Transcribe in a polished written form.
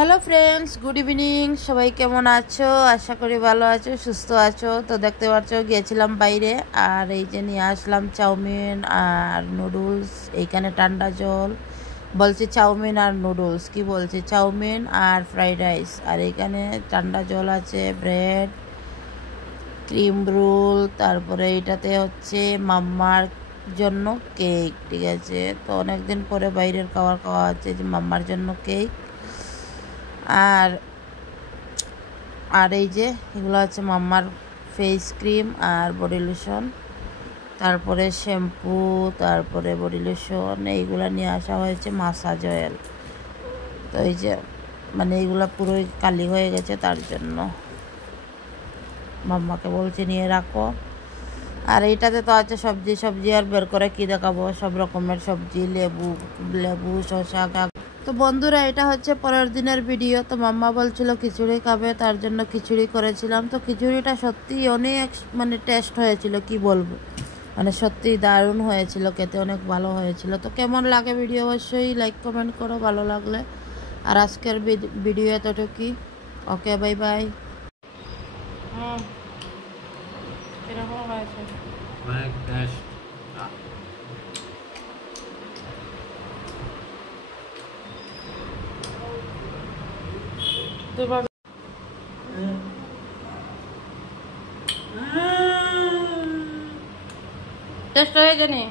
Hello friends, good evening. সবাই কেমন আছো? আশা করি ভালো আছো, সুস্থ আছো। তো দেখতে পাচ্ছ গিয়েছিলাম বাইরে, আর এই যে নিয়ে আসলাম চাউমিন আর নুডলস। এইখানে ঠান্ডা জল, বলছি চাউমিন আর নুডলস, কি বলছি, চাউমিন আর ফ্রাইড রাইস। আর এইখানে ঠান্ডা জল আছে, ব্রেড, ক্রিম রোল, তারপরে এটাতে হচ্ছে মাম্মার জন্য কেক। ঠিক আছে, তো অনেকদিন পরে বাইরের খাবার খাওয়া হচ্ছে, যে মাম্মার জন্য কেক। আর আর এই যে এগুলো হচ্ছে মাম্মার ফেস ক্রিম আর বডি লোশন, তারপরে শ্যাম্পু, তারপরে বডি লোশন, এইগুলো নিয়ে আসা হয়েছে, মাসাজ অয়েল। তো এই যে মানে এইগুলো পুরোই কালি হয়ে গেছে, তার জন্য মাম্মাকে বলছে নিয়ে রাখো। আর এইটাতে তো আছে সবজি সবজি, আর বের করে কি দেখাবো, সব রকমের সবজি, লেবু লেবু শসা। তো বন্ধুরা, এটা হচ্ছে পরের দিনের ভিডিও। তো মাম্মা বলছিল খিচুড়ি খাবে, তার জন্য খিচুড়ি করেছিলাম। তো খিচুড়িটা সত্যিই অনেক মানে টেস্ট হয়েছিল, কি বলবো, মানে সত্যিই দারুণ হয়েছিল, খেতে অনেক ভালো হয়েছিল। তো কেমন লাগে ভিডিও অবশ্যই লাইক কমেন্ট করো ভালো লাগলে। আর আজকের ভিডিও এতটুকুই। ওকে, বাই বাই। কিরকম হয়েছে? অনেক টেস্ট। টেস্ট হয়েছে নি?